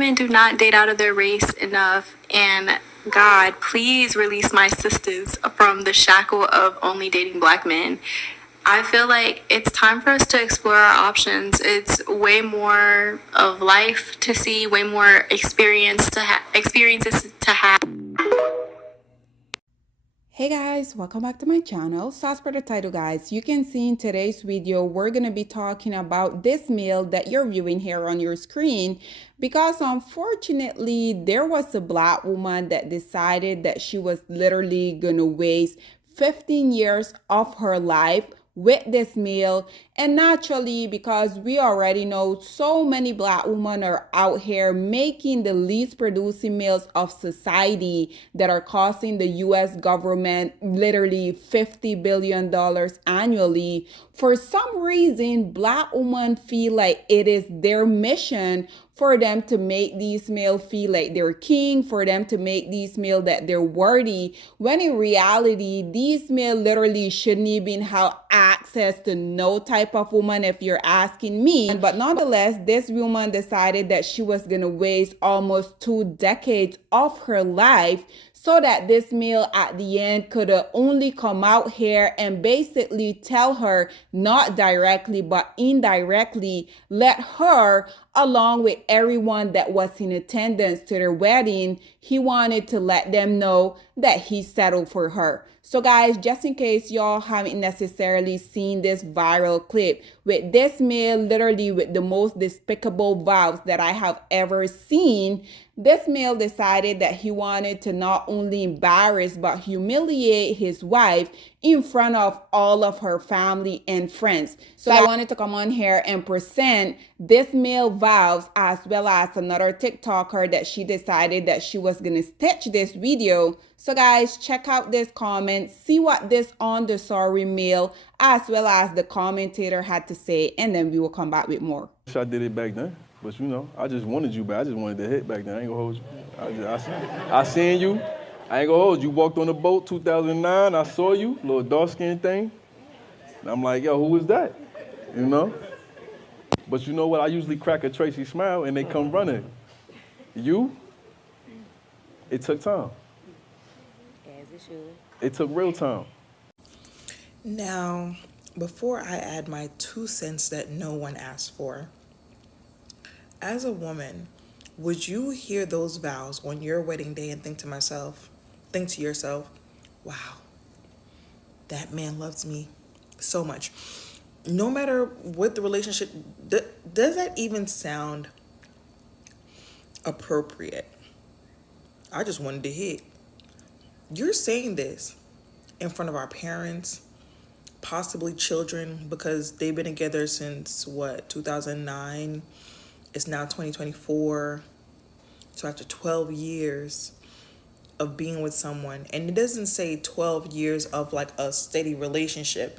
women do not date out of their race enough, and God, please release my sisters from the shackle of only dating black men. I feel like it's time for us to explore our options. It's way more of life to see, way more experiences to have. Hey guys, welcome back to my channel. So as per the title, guys, you can see in today's video we're going to be talking about this meal that you're viewing here on your screen, because unfortunately there was a black woman that decided that she was literally going to waste 15 years of her life with this meal. And naturally, because we already know so many black women are out here making the least producing meals of society that are costing the US government literally $50 billion annually. For some reason, black women feel like it is their mission for them to make these meals feel like they're king, for them to make these meals that they're worthy, when in reality, these meals literally shouldn't even have access to no type of woman, if you're asking me. But nonetheless, this woman decided that she was gonna waste almost 2 decades of her life so that this meal at the end could only come out here and basically tell her, not directly but indirectly, let her, along with everyone that was in attendance to their wedding, he wanted to let them know that he settled for her. So guys, just in case y'all haven't necessarily seen this viral clip with this male literally with the most despicable vows that I have ever seen, this male decided that he wanted to not only embarrass but humiliate his wife in front of all of her family and friends. So I wanted to come on here and present this male vows as well as another TikToker that she decided that she was gonna stitch this video. So guys, check out this comment, see what this on the sorry male as well as the commentator had to say, and then we will come back with more. I did it back then, but you know, I just wanted you back. I just wanted to hit back then. I ain't gonna hold you. I seen you. I ain't gonna hold you. You walked on the boat 2009. I saw you, little dark skin thing. And I'm like, yo, who is that? You know? But you know what? I usually crack a Tracy smile and they come running. You? It took time. As it should. It took real time. Now, before I add my 2 cents that no one asked for, as a woman, would you hear those vows on your wedding day and think to yourself, wow, that man loves me so much? No matter what the relationship, does that even sound appropriate? I just wanted to hit. You're saying this in front of our parents, possibly children, because they've been together since, 2009? It's now 2024. So after 12 years of being with someone, and it doesn't say 12 years of like a steady relationship,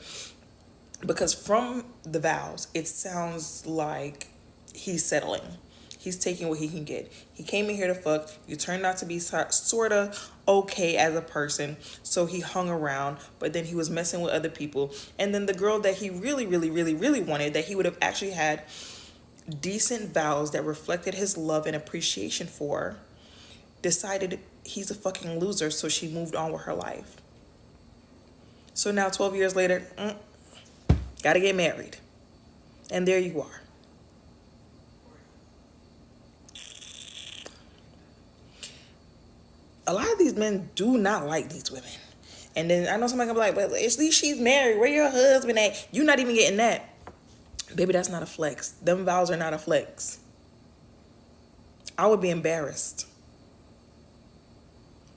because from the vows, it sounds like he's settling. He's taking what he can get. He came in here to fuck. You turned out to be sort of okay as a person. So he hung around, but then he was messing with other people. And then the girl that he really, really, really, really wanted, that he would have actually had decent vows that reflected his love and appreciation for, decided he's a fucking loser. So she moved on with her life. So now 12 years later, gotta get married. And there you are. A lot of these men do not like these women. And then I know somebody gonna be like, but at least she's married. Where your husband at? You not even getting that. Baby, that's not a flex. Them vows are not a flex. I would be embarrassed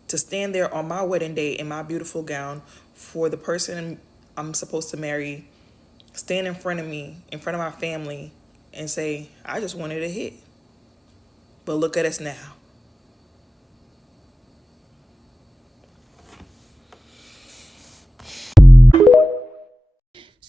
to stand there on my wedding day in my beautiful gown for the person I'm supposed to marry, stand in front of me, in front of my family, and say, I just wanted a hit. But look at us now.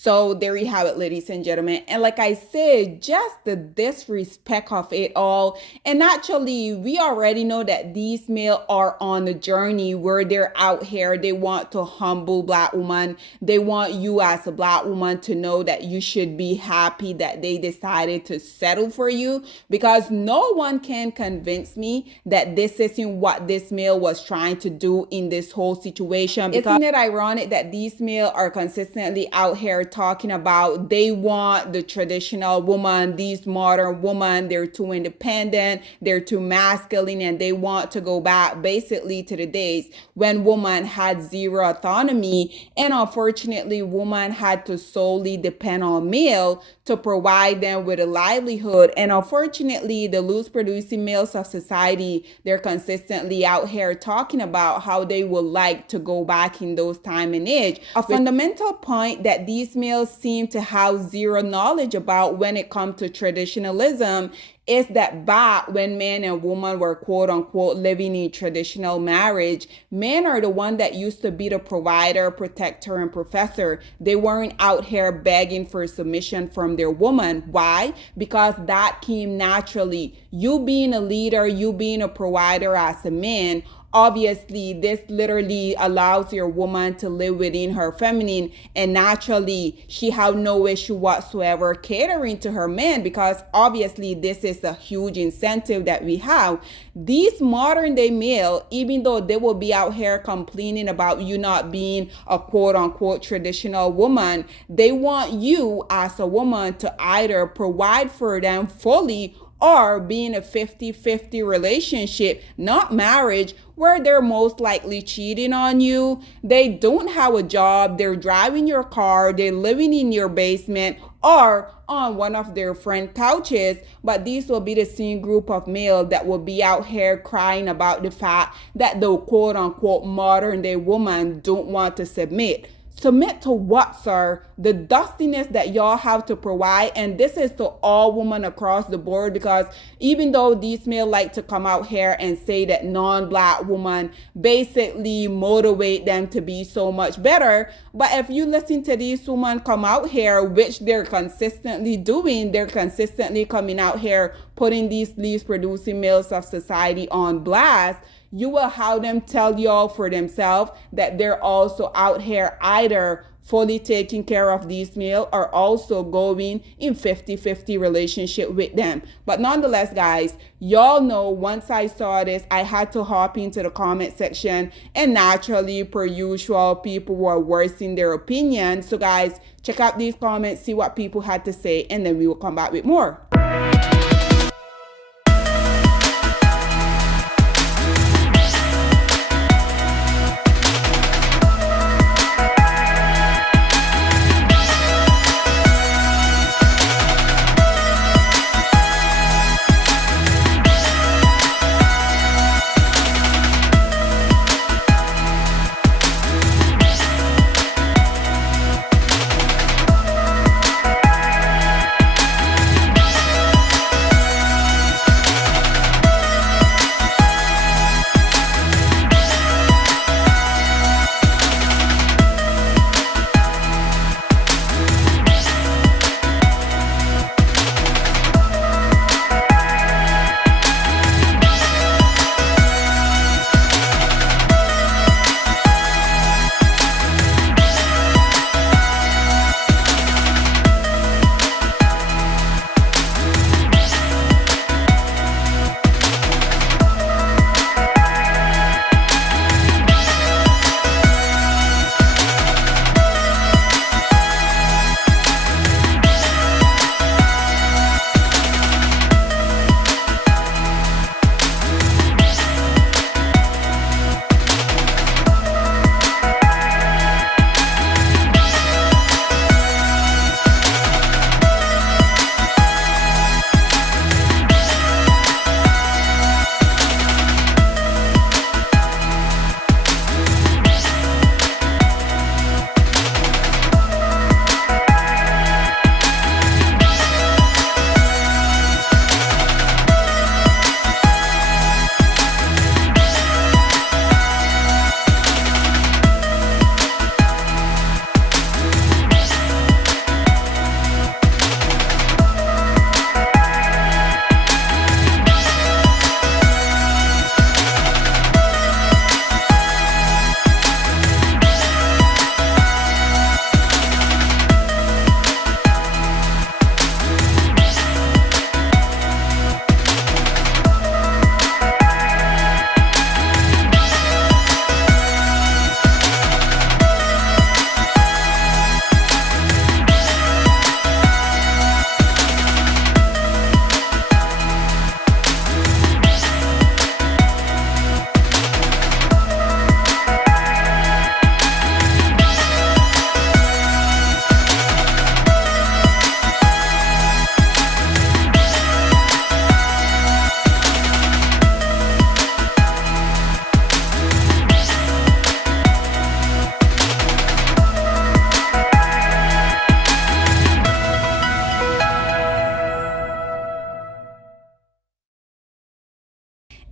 So there you have it, ladies and gentlemen. And like I said, just the disrespect of it all. And actually, we already know that these males are on a journey where they're out here. They want to humble Black woman. They want you as a Black woman to know that you should be happy that they decided to settle for you, because no one can convince me that this isn't what this male was trying to do in this whole situation. Isn't it ironic that these males are consistently out here talking about they want the traditional woman, these modern women, they're too independent, they're too masculine, and they want to go back basically to the days when woman had zero autonomy, and unfortunately woman had to solely depend on male to provide them with a livelihood. And unfortunately, the loose producing males of society, they're consistently out here talking about how they would like to go back in those time and age. A fundamental point that these males seem to have zero knowledge about when it comes to traditionalism is that back when men and women were quote unquote living in traditional marriage, men are the one that used to be the provider, protector, and professor. They weren't out here begging for submission from their woman. Why? Because that came naturally. You being a leader, you being a provider as a man, obviously this literally allows your woman to live within her feminine, and naturally she have no issue whatsoever catering to her man, because obviously this is a huge incentive that we have. These modern day male, even though they will be out here complaining about you not being a quote unquote traditional woman, they want you as a woman to either provide for them fully or be in a 50-50 relationship, not marriage, where they're most likely cheating on you. They don't have a job, they're driving your car, they're living in your basement or on one of their friend couches. But these will be the same group of males that will be out here crying about the fact that the quote unquote modern day woman don't want to submit. Submit to what, sir? The dustiness that y'all have to provide. And this is to all women across the board, because even though these males like to come out here and say that non-Black women basically motivate them to be so much better, but if you listen to these women come out here, which they're consistently doing, they're consistently coming out here putting these least producing males of society on blast, you will have them tell y'all for themselves that they're also out here either fully taking care of these males or also going in 50-50 relationship with them. But nonetheless, guys, y'all know once I saw this, I had to hop into the comment section, and naturally, per usual, people were voicing their opinion. So guys, check out these comments, see what people had to say, and then we will come back with more.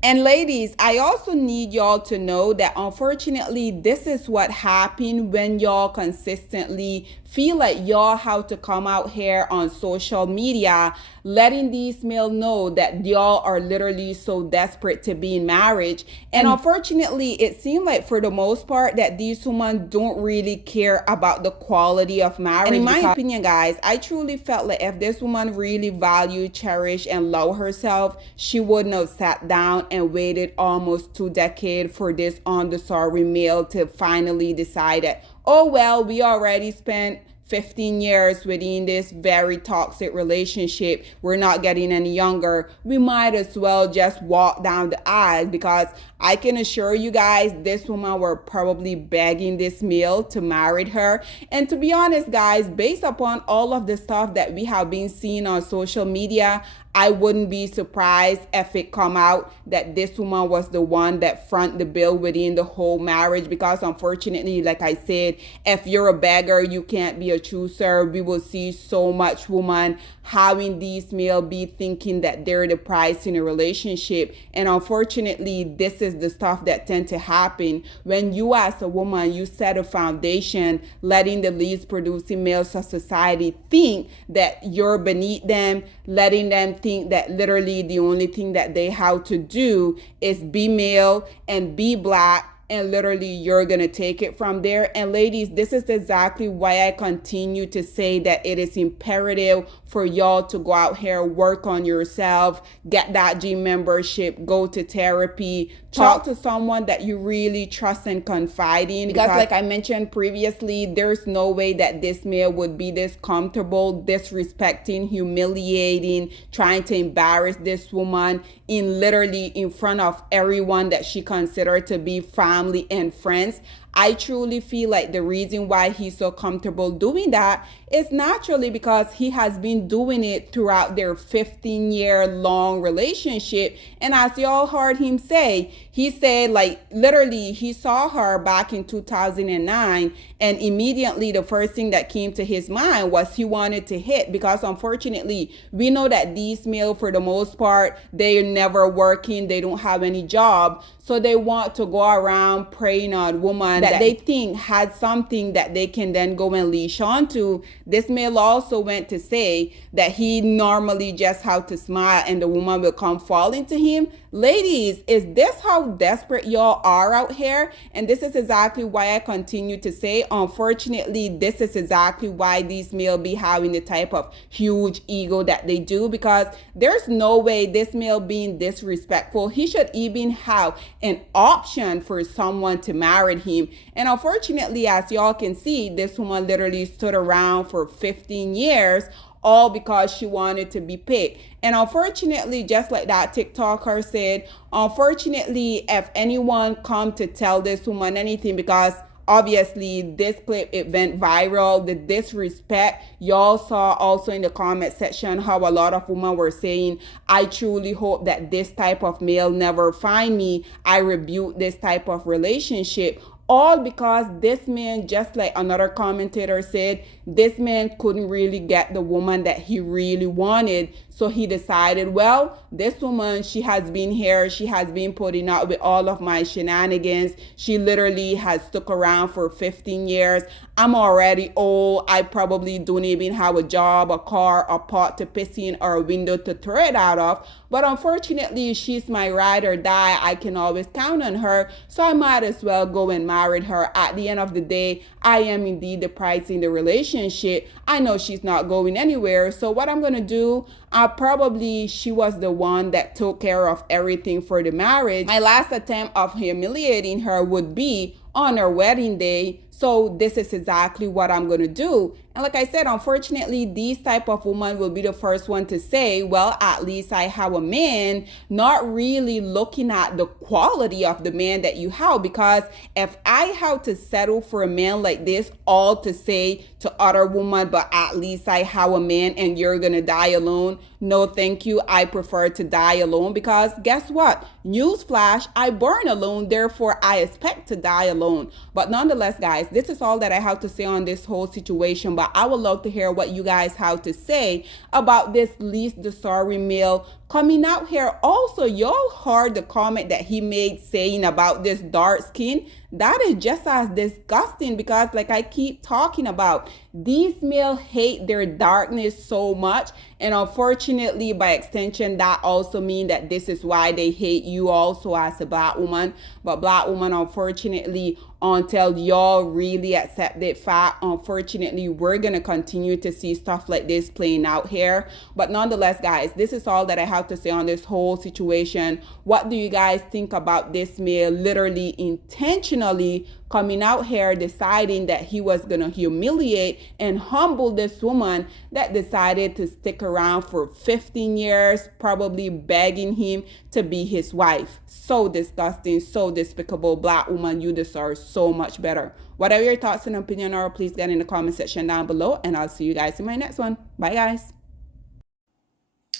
And ladies, I also need y'all to know that unfortunately, this is what happened when y'all consistently feel like y'all have to come out here on social media, letting these males know that y'all are literally so desperate to be in marriage. And unfortunately, it seemed like for the most part that these women don't really care about the quality of marriage. And in my opinion, guys, I truly felt like if this woman really valued, cherished, and loved herself, she wouldn't have sat down and waited almost 2 decades for this sorry male to finally decide that, oh well, we already spent 15 years within this very toxic relationship. We're not getting any younger. We might as well just walk down the aisle, because I can assure you guys, this woman were probably begging this male to marry her. And to be honest, guys, based upon all of the stuff that we have been seeing on social media, I wouldn't be surprised if it come out that this woman was the one that front the bill within the whole marriage, because unfortunately, like I said, if you're a beggar, you can't be a chooser. We will see so much woman having these male be thinking that they're the prize in a relationship. And unfortunately, this is the stuff that tend to happen when you as a woman, you set a foundation, letting the least producing males of society think that you're beneath them, letting them think that literally the only thing that they have to do is be male and be black, and literally you're gonna take it from there. And ladies, this is exactly why I continue to say that it is imperative for y'all to go out here, work on yourself, get that gym membership, go to therapy, talk to someone that you really trust and confide in, because like I mentioned previously, there's no way that this male would be this comfortable disrespecting, humiliating, trying to embarrass this woman in front of everyone that she considered to be family and friends. I truly feel like the reason why he's so comfortable doing that is naturally because he has been doing it throughout their 15-year long relationship. And as y'all heard him say, he said like literally he saw her back in 2009, and immediately the first thing that came to his mind was he wanted to hit, because unfortunately we know that these males for the most part, they're never working, they don't have any job, so they want to go around preying on women that they think had something that they can then go and leash onto. This male also went to say that he normally just have to smile and the woman will come falling to him. Ladies, is this how desperate y'all are out here? And this is exactly why I continue to say, unfortunately, this is exactly why these male be having the type of huge ego that they do, because there's no way this male being disrespectful, he should even have an option for someone to marry him. And unfortunately, as y'all can see, this woman literally stood around for 15 years, all because she wanted to be picked. And unfortunately, just like that TikToker said, unfortunately, if anyone come to tell this woman anything, because obviously this clip, it went viral, the disrespect, y'all saw also in the comment section how a lot of women were saying, I truly hope that this type of male never find me. I rebuke this type of relationship. All because this man, just like another commentator said, this man couldn't really get the woman that he really wanted. So he decided, well, this woman, she has been here. She has been putting up with all of my shenanigans. She literally has stuck around for 15 years. I'm already old. I probably don't even have a job, a car, a pot to piss in, or a window to throw it out of. But unfortunately, she's my ride or die. I can always count on her. So I might as well go and marry her. At the end of the day, I am indeed the prize in the relationship. I know she's not going anywhere. So what I'm going to do, she was the one that took care of everything for the marriage. My last attempt of humiliating her would be on her wedding day. So this is exactly what I'm going to do. And like I said, unfortunately, these type of women will be the first one to say, well, at least I have a man, not really looking at the quality of the man that you have. Because if I have to settle for a man like this, all to say to other women, but at least I have a man and you're going to die alone. No, thank you. I prefer to die alone, because guess what? Newsflash, I burn alone. Therefore, I expect to die alone. But nonetheless, guys, this is all that I have to say on this whole situation. But I would love to hear what you guys have to say about this least the sorry male coming out here. Also, y'all heard the comment that he made saying about this dark skin. That is just as disgusting, because like I keep talking about, these males hate their darkness so much, and unfortunately by extension that also means that this is why they hate you also as a black woman. But black woman, unfortunately, until y'all really accept that fact, unfortunately we're gonna continue to see stuff like this playing out here. But nonetheless, guys, this is all that I have to say on this whole situation. What do you guys think about this male literally intentionally coming out here deciding that he was gonna humiliate and humble this woman that decided to stick around for 15 years, probably begging him to be his wife? So disgusting, so despicable. Black woman, you deserve so much better. What are your thoughts and opinion are? Please get in the comment section down below, and I'll see you guys in my next one. Bye, guys.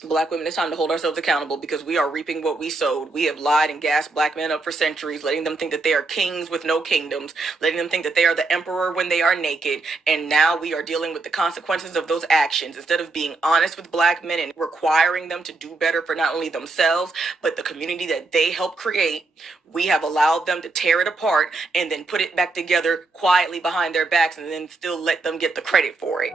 Black women, it's time to hold ourselves accountable, because we are reaping what we sowed. We have lied and gassed black men up for centuries, letting them think that they are kings with no kingdoms, letting them think that they are the emperor when they are naked. And now we are dealing with the consequences of those actions. Instead of being honest with black men and requiring them to do better for not only themselves, but the community that they helped create, we have allowed them to tear it apart and then put it back together quietly behind their backs, and then still let them get the credit for it.